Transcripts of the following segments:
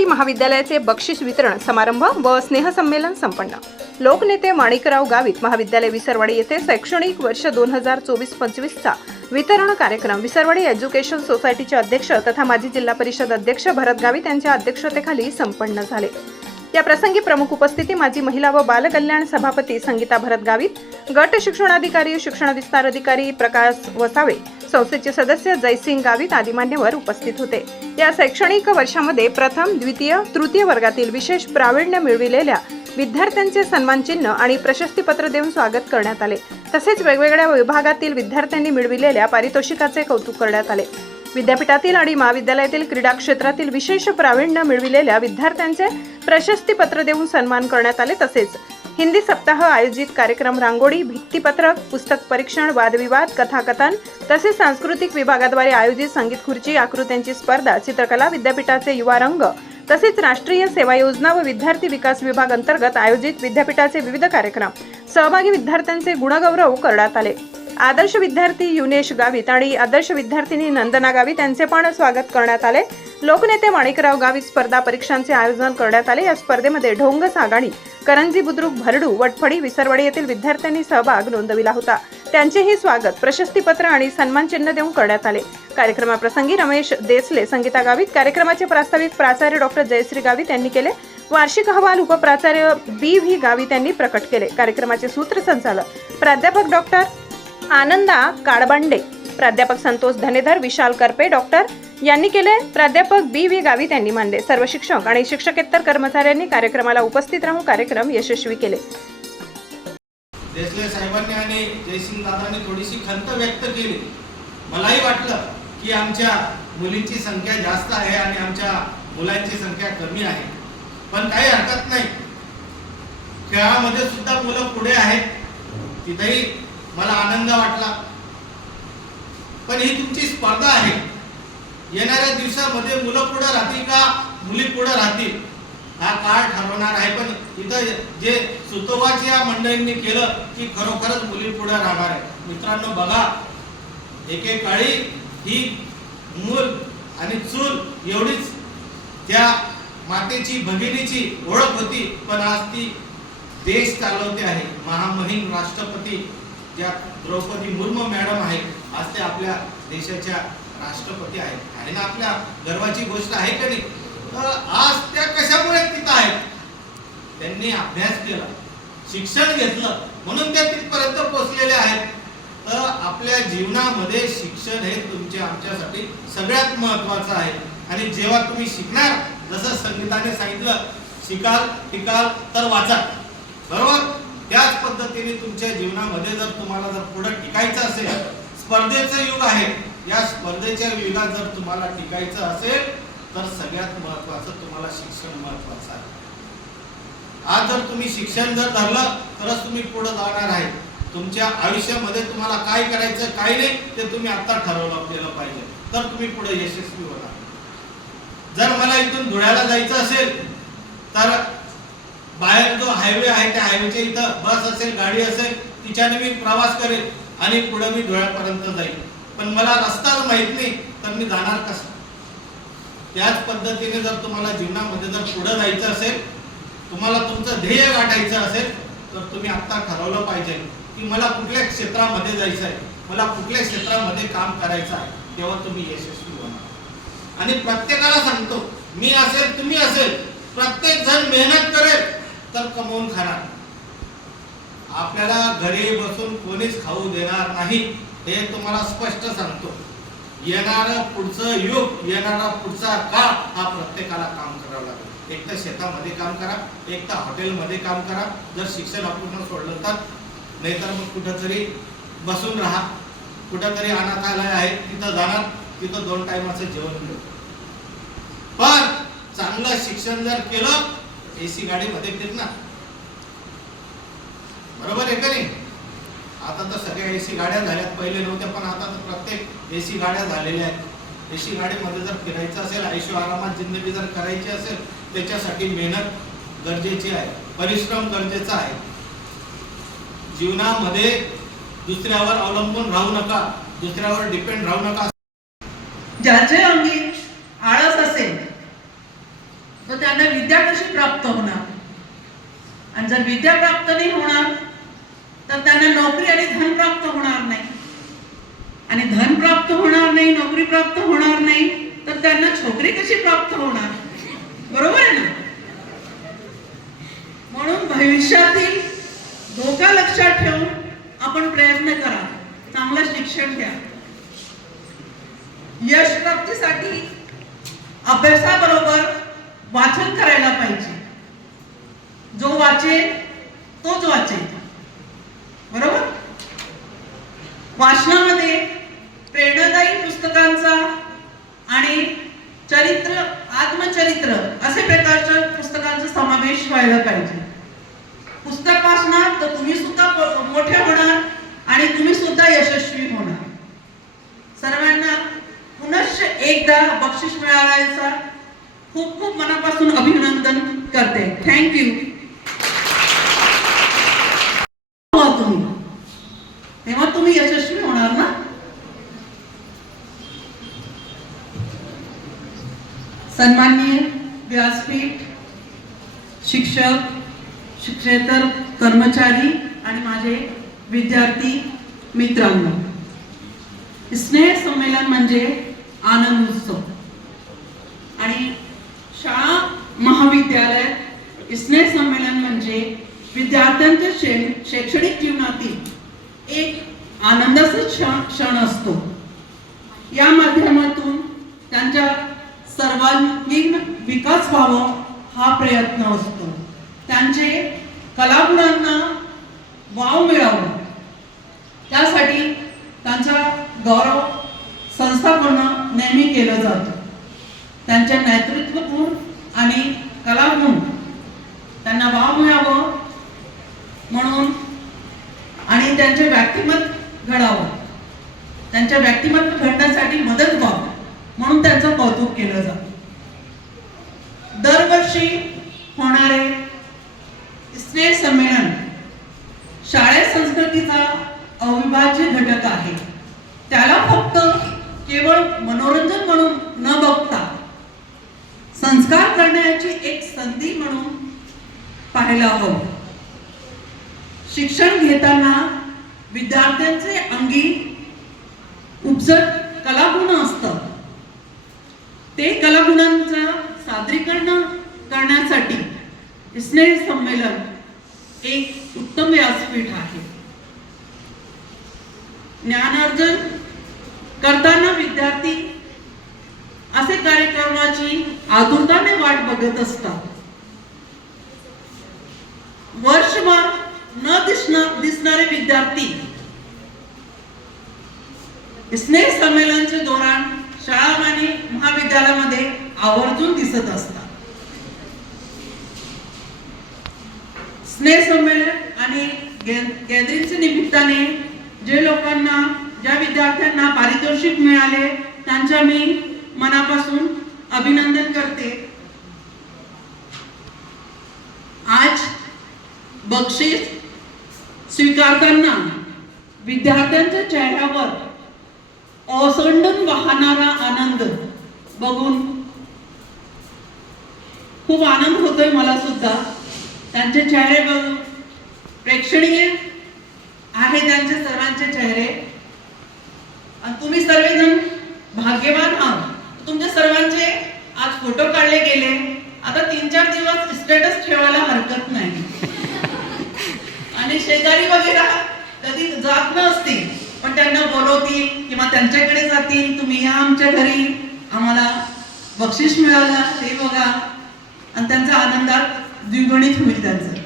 विसरवाडी महाविद्यालयाचे बक्षीस वितरण समारंभ व स्नेहसंमेलन संपन्न. लोकनेते माणिकराव गावित महाविद्यालय विसरवाडी येथे शैक्षणिक वर्ष दोन हजार चोवीस पंचवीसचा वितरण कार्यक्रम. विसरवाडी एज्युकेशन सोसायटीचे अध्यक्ष तथा माजी जिल्हा परिषद अध्यक्ष भरत गावित यांच्या अध्यक्षतेखाली संपन्न झाले. या प्रसंगी प्रमुख उपस्थिती माजी महिला व बालकल्याण सभापती संगीता भरत गावित गट शिक्षणाधिकारी शिक्षण विस्तार अधिकारी प्रकाश वसावे संस्थेचे सदस्य जयसिंग गावित आदी मान्यवर उपस्थित होते. या शैक्षणिक वर्षामध्ये प्रथम द्वितीय तृतीय वर्गातील विशेष प्रावीण्य मिळविलेल्या विद्यार्थ्यांचे सन्मानचिन्ह आणि प्रशस्तीपत्र देऊन स्वागत करण्यात आले. तसेच वेगवेगळ्या विभागातील विद्यार्थ्यांनी मिळविलेल्या पारितोषिकाचे कौतुक करण्यात आले. विद्यापीठातील आणि महाविद्यालयातील क्रीडा क्षेत्रातील विशेष प्रावीण्य मिळविलेल्या विद्यार्थ्यांचे प्रशस्तीपत्र देऊन सन्मान करण्यात आले. तसेच हिंदी सप्ताह आयोजित कार्यक्रम रांगोळी भित्तीपत्रक पुस्तक परीक्षण वादविवाद कथाकथन तसेच सांस्कृतिक विभागाद्वारे आयोजित संगीत खुर्ची आकृत्यांची स्पर्धा चित्रकला विद्यापीठाचे युवा रंग तसेच राष्ट्रीय सेवा योजना व विद्यार्थी विकास विभाग अंतर्गत आयोजित विद्यापीठाचे विविध कार्यक्रम. सहभागी विद्यार्थ्यांचे गुणगौरव करण्यात आले. आदर्श विद्यार्थी युनेश गावित आणि आदर्श विद्यार्थिनी नंदना गावित यांचे पण स्वागत करण्यात आले. लोकनेते माणिकराव गावित स्पर्धा परीक्षांचे आयोजन करण्यात आले. या स्पर्धेमध्ये ढोंग सागाणी करंजी बुद्रुक भरडू वटफडी विसरवाडी येथील विद्यार्थ्यांनी सहभाग नोंदविला होता. त्यांचेही स्वागत प्रशस्तीपत्र आणि सन्मानचिन्ह देऊन करण्यात आले. कार्यक्रमाप्रसंगी रमेश देसले संगीता गावित कार्यक्रमाचे प्रास्ताविक प्राचार्य डॉक्टर जयश्री गावित यांनी केले. वार्षिक अहवाल उपप्राचार्य बी व्ही गावित यांनी प्रकट केले. कार्यक्रमाचे सूत्रसंचालक प्राध्यापक डॉक्टर आनंदा काडबांडे प्राध्यापक संतोष धनेधर विशाल करपे डॉक्टर यांनी केले. प्राध्यापक बी व्ही गावित यांनी मानले. सर्व शिक्षक आणि शिक्षकेतर कर्मचाऱ्यांनी कार्यक्रमाला उपस्थित राहून कार्यक्रम यशस्वी केले. देसले साहेबांनी आणि जयसिंग दादांनी थोडीशी खंत व्यक्त केली. मलाही वाटलं की आमच्या मुलींची संख्या जास्त आहे आणि आमच्या मुलांची संख्या कमी आहे. पण काही हरकत नाही. खेळामध्ये सुद्धा मुलं पुढे आहेत. तिथेही मला आनंद वाटला. पण ही तुमची स्पर्धा आहे. येणाऱ्या दिवसामध्ये मुलं पुढे राहतील का? मुली पुढे राहतील. हा काळ ठरवणार आहे पण इथं जे सुतोवाच या मंडळींनी केलं की खरोखरच मुली पुढे राहणार आहे. मित्रांनो बघा एकेकाळी ही मूल आणि चूल एवढीच त्या मातेची भगिनीची ओळख होती पण आज ती देश चालवते आहे. महामहिम राष्ट्रपती ज्या द्रौपदी मुर्मू मॅडम आहे आज ते आपल्या देशाच्या राष्ट्रपती आहेत. आणि ना आपल्या गर्वाची गोष्ट आहे का नाही? तर आज त्या कशामुळे तिथं आहेत? त्यांनी अभ्यास केला शिक्षण घेतलं म्हणून त्या तिथपर्यंत पोहोचलेले आहेत. तर आपल्या जीवनामध्ये शिक्षण हे तुमच्या आमच्यासाठी सगळ्यात महत्वाचं आहे. आणि जेव्हा तुम्ही शिकणार जसं संगीताने सांगितलं शिकाल टिकाल तर वाचा. बरोबर? त्याच पद्धतीने तुमच्या जीवनामध्ये जर तुम्हाला जर पुढे टिकायचं असेल स्पर्धेचं युग आहे या स्पर्धेच्या युगात जर तुम्हाला टिकायचं असेल तर सगळ्यात महत्वाचं तुम्हाला शिक्षण महत्वाचं आहे. आज जर तुम्ही शिक्षण जर धरलं तरच तुम्ही पुढे जाणार आहे. तुमच्या आयुष्यामध्ये तुम्हाला काय करायचं काय नाही ते तुम्ही आता ठरवलं केलं पाहिजे. तर तुम्ही पुढे यशस्वी होणार. जर मला इथून धुळ्याला जायचं असेल तर बाहेर जो हायवे आहे त्या हायवेच्या इथं बस असेल गाडी असेल तिच्याने मी प्रवास करेल आणि पुढे मी धुळ्यापर्यंत जाईल. पण मला रस्ताच माहीत नाही तर मी जाणार कसं? त्याच पद्धतीने जर तुम्हाला जीवनामध्ये जर पुढे जायचं असेल तुम्हाला तुमचं ध्येय गाठायचं असेल तर तुम्ही आत्ता ठरवलं पाहिजे की मला कुठल्या क्षेत्रामध्ये जायचं आहे मला कुठल्या क्षेत्रामध्ये काम करायचं आहे तेव्हा तुम्ही यशस्वी होणार. आणि प्रत्येकाला सांगतो मी असेल तुम्ही असेल प्रत्येक जण मेहनत करेल तर कमवून खाणार आपल्याला घरी बसून कोणीच खाऊ देणार नाही. हे तुम्हाला स्पष्ट सांगतो. येणार पुढचं युग येणारा पुढचा काळ हा प्रत्येकाला काम करावं लागेल. एक तर शेतामध्ये काम करा एक तर हॉटेलमध्ये काम करा. जर शिक्षण अपूर्ण सोडलं तर नाहीतर मग कुठंतरी बसून राहा. कुठंतरी अनाथालय आहे तिथं जाणार तिथं दोन टायमाचं जेवण मिळतं पण चांगलं शिक्षण जर केलं एसी गाडीमध्ये फिरणार. बरोबर आहे का नाही? आता तर सगळ्या एसी गाड्या झाल्यात. पहिले नव्हत्या पण आता तर प्रत्येक एसी गाड्या झालेल्या आहेत. एसी गाडीमध्ये जर फिरायचं असेल आयुष्य आरामात जिंदगी जर करायची असेल त्याच्यासाठी मेहनत गरजेची आहे. परिश्रम गरजेचा आहे. जीवनामध्ये दुसऱ्यावर अवलंबून राहू नका. दुसऱ्यावर डिपेंड राहू नका. ज्याचे अंगी आळस असेल तर त्यांना विद्या कशी प्राप्त होणार? आणि जर विद्या प्राप्त नाही होणार तर त्यांना नोकरी आणि धन प्राप्त होणार नाही. आणि धन प्राप्त होणार नाही नोकरी प्राप्त होणार नाही तर त्यांना छोकरी कशी प्राप्त होणार? बरोबर आहे ना? म्हणून भविष्यातील धोका लक्षात ठेवून आपण प्रयत्न करा. चांगलं शिक्षण घ्या. यश प्राप्तीसाठी अभ्यासाबरोबर वाचन करायला पाहिजे. जो वाचेल तोच वाचेल बरोबर वाचनामध्ये प्रेरणादायी पुस्तकांचा आणि चरित्र आत्मचरित्र असे प्रकारच्या पुस्तकांचा समावेश व्हायला पाहिजे. पुस्तक वाचणार तर तुम्ही सुद्धा मोठे होणार आणि तुम्ही सुद्धा यशस्वी होणार. सर्वांना पुनश्च एकदा बक्षीस मिळाल्याचा खूप खूप मनापासून अभिनंदन करते. थँक्यू तुम्ही तेव्हा तुम्ही यशस्वी होणार ना सन्माननीय व्यासपीठ शिक्षक शिक्षेतर कर्मचारी आणि माझे विद्यार्थी मित्रांनो. स्नेह संमेलन म्हणजे आनंद उत्सव. आणि शाळा महाविद्यालय स्नेह संमेलन म्हणजे विद्यार्थ्यांच्या शै- शैक्षणिक जीवनातील एक आनंदाचा क्षण क्षण असतो. या माध्यमातून त्यांच्या सर्वांगीण विकास व्हावं हा प्रयत्न असतो. त्यांचे कलागुणांना वाव मिळावं. त्यासाठी त्यांचा गौरव संस्थाकडून नेहमी केलं जातं. त्यांच्या नेतृत्व गुण आणि कलागुण त्यांना वाव मिळावं म्हणून आणि त्यांचे व्यक्तिमत्व घडावं. त्यांच्या व्यक्तिमत्व घडण्यासाठी मदत त्याचं कौतुक केलं जातं. दरवर्षी होणारे स्नेह संमेलन शाळेत संस्कृतीचा अविभाज्य घटक आहे. त्याला फक्त केवळ मनोरंजन म्हणून न बघता संस्कार करण्याची एक संधी म्हणून पाहायला हवं शिक्षण घेताना विद्यार्थ्यांचे अंगी उपजत ते कलागुणांचं सादरीकरण करण्यासाठी स्नेह संमेलन एक उत्तम व्यासपीठ आहे. ज्ञानार्जन करताना विद्यार्थी असे कार्यक्रमाची आतुरताने वाट बघत असतात. वर्षभर न दिसणार दिसणारे विद्यार्थी स्नेह संमेलनचे दौरान शाळा आणि महाविद्यालयामध्ये आवर्जून दिसत असतात. स्नेहसंमेलन आणि गॅदरिंगच्या निमित्ताने जे लोकांना ज्या विद्यार्थ्यांना पारितोषिक मिळाले त्यांच्या मी मनापासून अभिनंदन करते. आज बक्षीस स्वीकारताना विद्यार्थ्यांच्या चेहऱ्यावर ओसंडून वाहणारा आनंद. बघून खूप आनंद होतोय मला सुद्धा. त्यांचे चेहरे बघून प्रेक्षणीय आहे त्यांचे सर्वांचे चेहरे. आणि तुम्ही सर्वजण भाग्यवान आहात. तुमच्या सर्वांचे आज फोटो काढले गेले. आता तीन चार दिवस स्टेटस ठेवायला हरकत नाही. आणि शेजारी वगैरे कधी जात नसतील. पण त्यांना बोलवतील किंवा त्यांच्याकडे जातील तुम्ही या आमच्या घरी. आम्हाला बक्षीस मिळालं ते बघा. आणि त्यांचा आनंदात द्विगुणित होईल त्यांचं.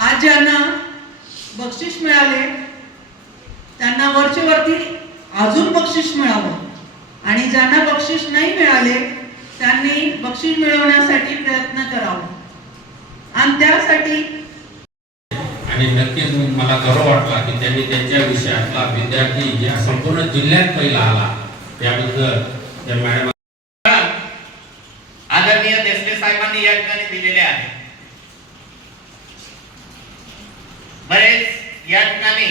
आज ज्यांना बक्षीस मिळाले त्यांना वरचेवरती अजून बक्षीस मिळावं. आणि ज्यांना बक्षीस नाही मिळाले त्यांनी बक्षीस मिळवण्यासाठी प्रयत्न करावा. आणि त्यासाठी आणि नक्कीच मला गर्व वाटला की त्यांनी त्यांच्या विषयातला विद्यार्थी या संपूर्ण जिल्ह्यात पहिला आला त्याबद्दल त्या मॅडम आदरणीय देसले साहेबांनी या ठिकाणी दिलेले आहे. बरेच या ठिकाणी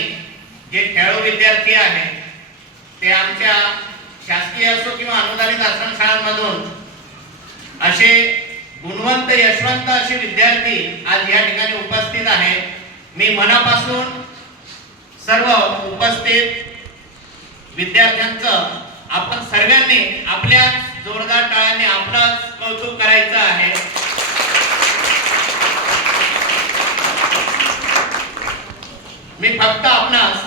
जे खेळाडू विद्यार्थी आहे ते आमच्या शासकीय असो किंवा अनुदानित आश्रमशाळांमधून असे गुणवंत यशवंत असे विद्यार्थी आज या ठिकाणी उपस्थित आहेत. मी मनापासून सर्व उपस्थित विद्यार्थ्यांचं आपण सर्वांनी आपल्या जोरदार टाळाने आपलाच कौतुक करायचं आहे. मी फक्त आपणास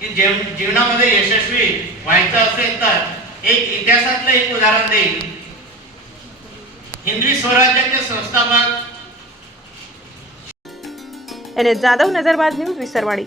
की जीव जीवनामध्ये यशस्वी व्हायचं असेल तर एक इतिहासातलं एक उदाहरण देईल हिंदवी स्वराज्याचे संस्थापक N S Jadhav Nazarbaz news Visarwadi.